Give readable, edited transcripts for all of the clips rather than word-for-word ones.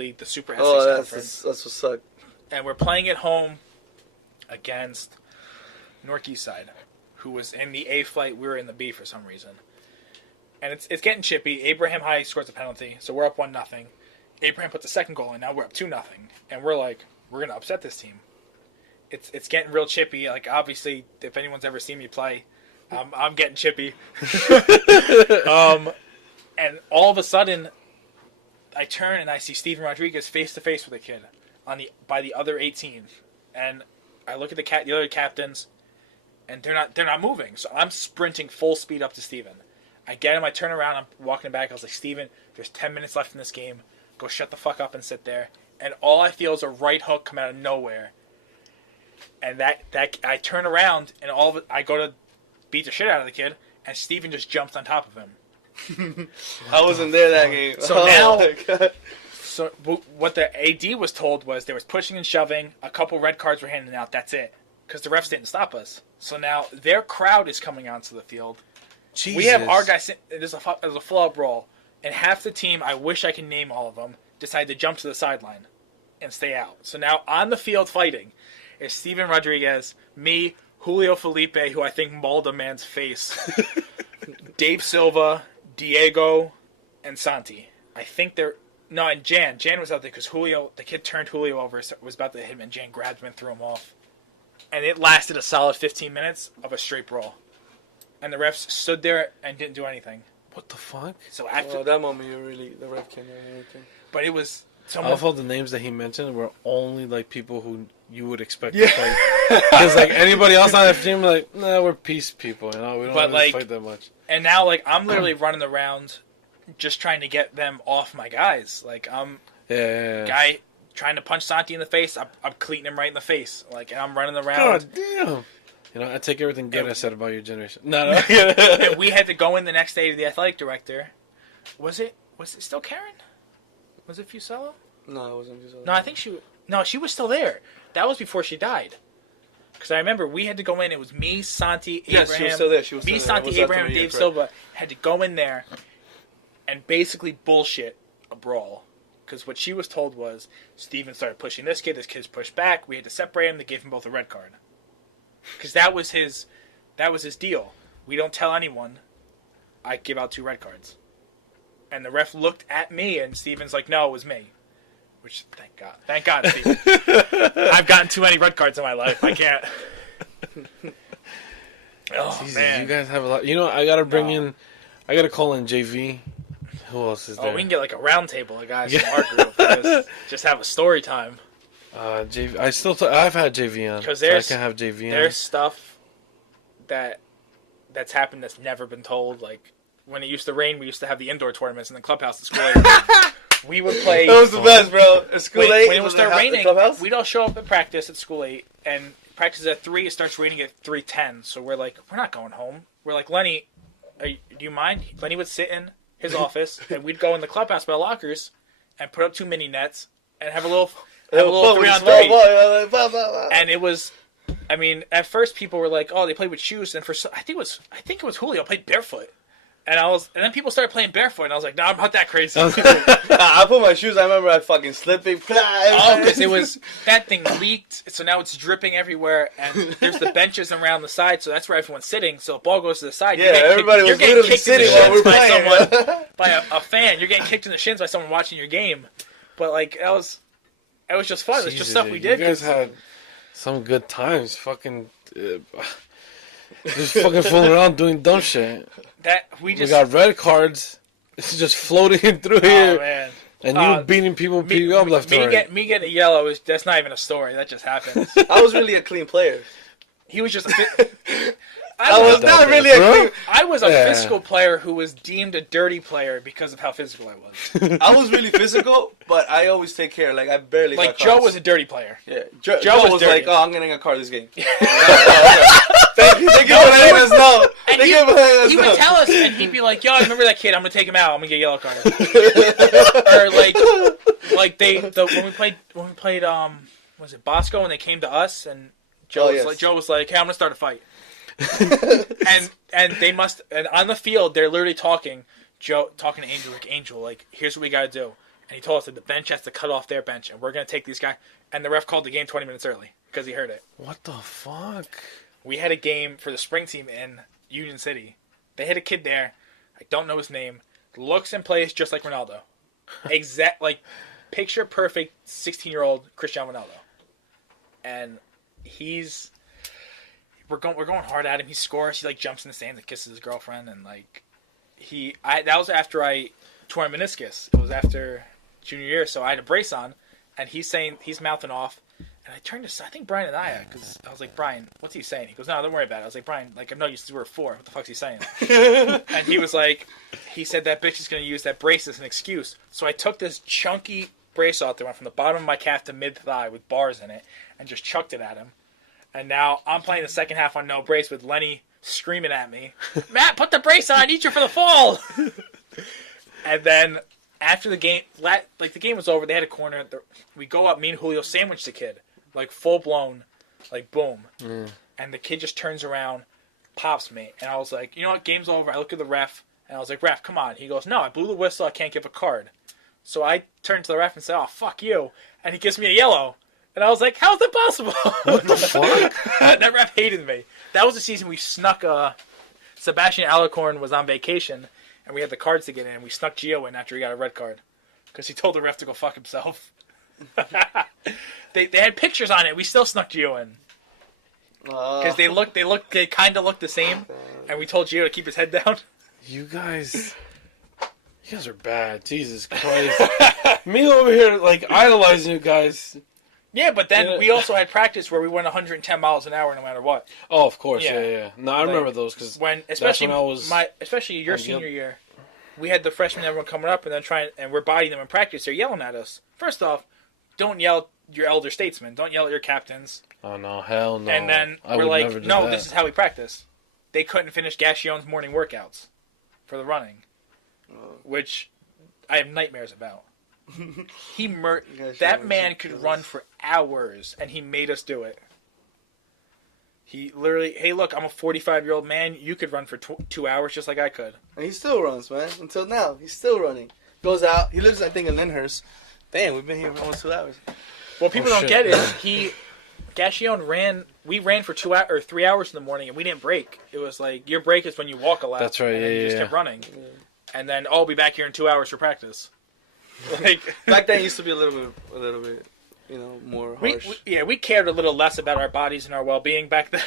League, the Super S6 Conference. That's what's up. And we're playing at home against Northeast Side, who was in the A flight. We were in the B for some reason. And it's getting chippy. Abraham High scores a penalty, so we're up 1-0. Abraham puts the second goal in, now we're up 2-0. And we're like, we're going to upset this team. It's getting real chippy. Like, obviously, if anyone's ever seen me play, I'm getting chippy. And all of a sudden, I turn and I see Steven Rodriguez face-to-face with a kid by the other 18. And I look at the other captains, and they're not moving. So I'm sprinting full speed up to Steven. I get him, I turn around, I'm walking back. I was like, Steven, there's 10 minutes left in this game. Go shut the fuck up and sit there. And all I feel is a right hook come out of nowhere. And that I turn around, and all of it, I go to beat the shit out of the kid, and Steven just jumps on top of him. I wasn't there that game. So now, so what the AD was told was there was pushing and shoving, a couple red cards were handed out, that's it. Because the refs didn't stop us. So now their crowd is coming onto the field. Jesus. We have our guys, there's a full-out brawl, and half the team, I wish I could name all of them, decided to jump to the sideline and stay out. So now on the field fighting is Steven Rodriguez, me, Julio Felipe, who I think mauled a man's face, Dave Silva, Diego, and Santi. I think and Jan. Jan was out there because Julio, the kid turned Julio over, was about to hit him, and Jan grabbed him and threw him off. And it lasted a solid 15 minutes of a straight brawl. And the refs stood there and didn't do anything. What the fuck? So after that moment, the ref can't do anything. But it was someone. All of the names that he mentioned were only like people who you would expect to fight. Because like anybody else on that team, like, nah, we're peace people, we don't really fight that much. And now, like, I'm literally running around, just trying to get them off my guys. Like, I'm guy trying to punch Santi in the face. I'm cleating him right in the face. Like, and I'm running around. God damn. You know, I take everything good I said about your generation. No. And we had to go in the next day to the athletic director. Was it still Karen? Was it Fuselo? No, it wasn't Fuselo. No, I think she was still there. That was before she died. Because I remember we had to go in. It was me, Santi, Abraham. Yes, she was still there. Me, Santi, Abraham, and Dave Silva had to go in there and basically bullshit a brawl. Because what she was told was Steven started pushing this kid's pushed back. We had to separate him. They gave him both a red card. Because that was his deal. We don't tell anyone. I give out 2 red cards. And the ref looked at me, and Steven's like, no, it was me. Which, thank God, Steven. I've gotten too many red cards in my life. I can't. Oh, Jesus, man. You guys have a lot. You know, I got to call in JV. Who else is there? Oh, we can get like a round table of guys from our group. Just have a story time. JV. I've had JV on. Because I can have JV on. There's stuff that's happened that's never been told. Like, when it used to rain, we used to have the indoor tournaments in the clubhouse at school. We would play. That was the best, bro. At school 8, when it would start raining, we'd all show up at practice at school 8, and practice at 3. It starts raining at 3:10. So we're like, we're not going home. We're like, Lenny, do you mind? Lenny would sit in his office, and we'd go in the clubhouse by the lockers and put up 2 mini nets and have a little 3-on-3. And it was, I mean, at first people were like, oh, they played with shoes, and I think it was Julio played barefoot. And then people started playing barefoot, and I was like, no, I'm not that crazy. I put my shoes, I remember I fucking slipping. Because that thing leaked, so now it's dripping everywhere, and there's the benches around the side, so that's where everyone's sitting, so the ball goes to the side. Yeah, everybody was literally sitting while we were playing. By a fan. You're getting kicked in the shins by someone watching your game. But, like, it was just fun. It was just stuff we did. You guys had some good times. Fucking... just fucking fooling around doing dumb shit. We got red cards. It's just floating in through here. Man. And you beating people up left and right. Me getting a yellow, that's not even a story. That just happened. I was really a clean player. He was just I was not really a clean... I was a physical player who was deemed a dirty player because of how physical I was. I was really physical, but I always take care. Like, I barely got cards. Joe was a dirty player. Yeah. Joe was like, oh, I'm getting a card this game. Thank you for letting us know. And he would tell us, and he'd be like, yo, I remember that kid. I'm going to take him out. I'm going to get a yellow card. Or, when we played, was it Bosco, and they came to us, and Joe was like, hey, I'm going to start a fight. and they must, and on the field, they're literally talking to Angel, like, here's what we got to do. And he told us that the bench has to cut off their bench, and we're going to take these guys. And the ref called the game 20 minutes early because he heard it. What the fuck? We had a game for the spring team in Union City. They had a kid there. I don't know his name. Looks and plays just like Ronaldo. Exact, like, picture perfect 16-year-old Cristiano Ronaldo. And we're going hard at him. He scores. He, like, jumps in the stands and kisses his girlfriend. And, like, that was after I tore my meniscus. It was after junior year, so I had a brace on, and he's mouthing off, and I turned to, I think, Brian and because I was like, Brian, what's he saying? He goes, no, don't worry about it. I was like, Brian, like, I'm not used to we're 4. What the fuck's he saying? And he was like, he said that bitch is going to use that brace as an excuse. So I took this chunky brace out there, went from the bottom of my calf to mid-thigh with bars in it, and just chucked it at him. And now I'm playing the second half on no brace with Lenny screaming at me, Matt, put the brace on, I need you for the fall. And then after the game, the game was over, they had a corner. We go up, me and Julio sandwich the kid, like full blown, like boom. And the kid just turns around, pops me, and I was like, you know what, game's over. I look at the ref, and I was like, ref, come on. He goes, no, I blew the whistle, I can't give a card. So I turned to the ref and said, oh, fuck you. And he gives me a yellow. And I was like, how's that possible? What the fuck? That ref hated me. That was the season we snuck, Sebastian Alicorn was on vacation, and we had the cards to get in, and we snuck Gio in after he got a red card. Because he told the ref to go fuck himself. They had pictures on it. We still snuck Gio in. Because they kind of looked the same, and we told Gio to keep his head down. You guys are bad. Jesus Christ. Me over here, like, idolizing you guys. Yeah, but then we also had practice where we went 110 miles an hour no matter what. Oh, of course, yeah. No, I remember those because especially your senior year, we had the freshmen, everyone coming up, and then and we're bodying them in practice. They're yelling at us. First off, don't yell at your elder statesmen. Don't yell at your captains. Oh no, hell no. And then we're like, no, this is how we practice. They couldn't finish Gashion's morning workouts for the running, which I have nightmares about. That man could run for hours, and he made us do it. He literally, hey, look, I'm a 45-year-old man. You could run for 2 hours just like I could. And he still runs, man. Until now, he's still running. Goes out. He lives, I think, in Lyndhurst. Damn, we've been here for almost 2 hours. What people don't get is Gashion ran. We ran for 3 hours in the morning, and we didn't break. It was like your break is when you walk a lap. That's right. And then you just kept running, and then I'll be back here in 2 hours for practice. Like back then, it used to be a little bit, more harsh. We cared a little less about our bodies and our well-being back then.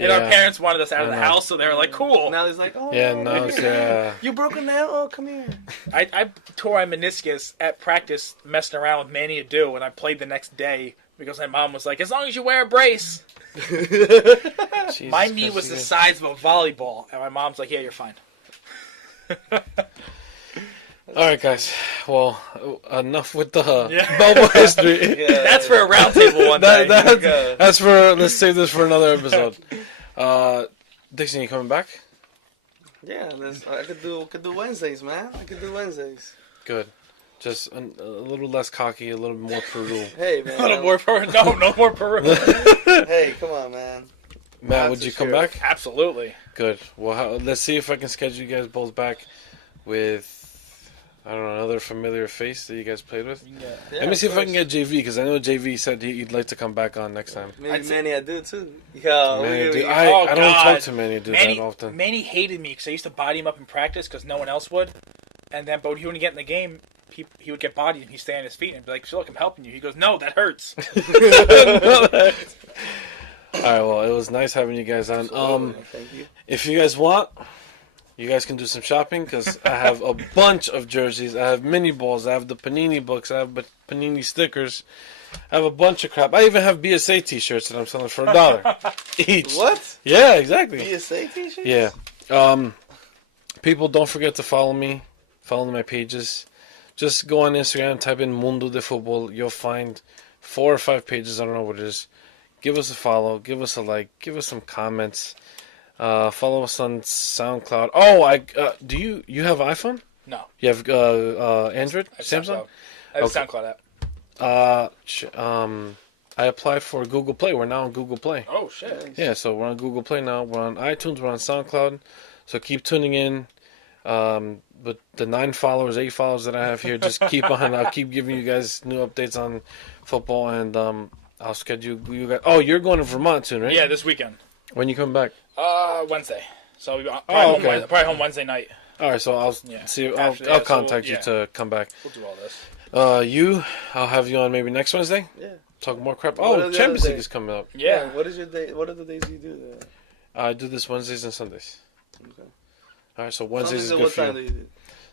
And our parents wanted us out of the house, so they were like, "Cool." Now it's like, "Oh, yeah, no, it's you broke a nail? Oh, come here." I tore my meniscus at practice messing around with Manny Adu, and I played the next day because my mom was like, "As long as you wear a brace." My knee was the size of a volleyball, and my mom's like, "Yeah, you're fine." All right, guys. Well, enough with the bubble history. That's for a roundtable one day. That's for. Let's save this for another episode. Dixon, you coming back? Yeah, I could do Wednesdays, man. I could do Wednesdays. Good. Just a little less cocky, a little more Peru. Hey, man. No more Peru. Hey, come on, man. Matt, would you come back? Absolutely. Good. Well, let's see if I can schedule you guys both back with, I don't know, another familiar face that you guys played with. Yeah, let me see if I can get JV, because I know JV said he'd like to come back on next time. Maybe Manny, I do too. I don't talk to Manny that often. Manny hated me because I used to body him up in practice because no one else would. And then, but he wouldn't get in the game. He would get bodied and he'd stay on his feet and be like, "Look, I'm helping you." He goes, "No, that hurts." All right, well, it was nice having you guys on. Thank you. If you guys want, you guys can do some shopping because I have a bunch of jerseys. I have mini balls. I have the Panini books. I have Panini stickers. I have a bunch of crap. I even have BSA t-shirts that I'm selling for $1 each. What? Yeah, exactly. BSA t-shirts? Yeah. People, don't forget to follow me. Follow my pages. Just go on Instagram and type in Mundo de Futbol. You'll find 4 or 5 pages. I don't know what it is. Give us a follow. Give us a like. Give us some comments. Follow us on SoundCloud. Oh, do you have an iPhone? No. You have Android? Samsung? I have a SoundCloud app. I applied for Google Play. We're now on Google Play. Oh, shit. Yeah, so we're on Google Play now. We're on iTunes. We're on SoundCloud. So keep tuning in. But the 9 followers, 8 followers that I have here, just keep on. I'll keep giving you guys new updates on football, and I'll schedule you guys. Oh, you're going to Vermont soon, right? Yeah, this weekend. When you come back? Wednesday. So I'll be okay. probably home Wednesday night. All right, so I'll see. I'll contact you to come back. We'll do all this. I'll have you on maybe next Wednesday. Yeah. Talk more crap. What are Oh, the Champions other League days? is coming up. Yeah. What is your day? What are the days you do there? I do this Wednesdays and Sundays. Okay. All right, so Wednesdays is Sundays good at what for time you. do you do?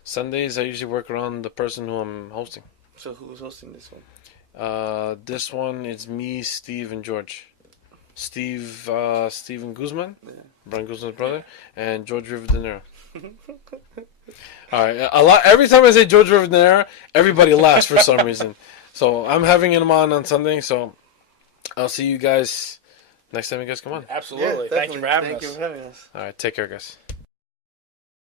Sundays, I usually work around the person who I'm hosting. So who's hosting this one? This one is me, Steve, and George. Steven Guzman, Yeah. Brian Guzman's brother, and George Rivadinero. All right, every time I say George Rivadinero, everybody laughs for some reason. So I'm having him on Sunday. So I'll see you guys next time you guys come on. Absolutely. Yeah, Thank you for having us. Thank you for having us. All right, take care, guys.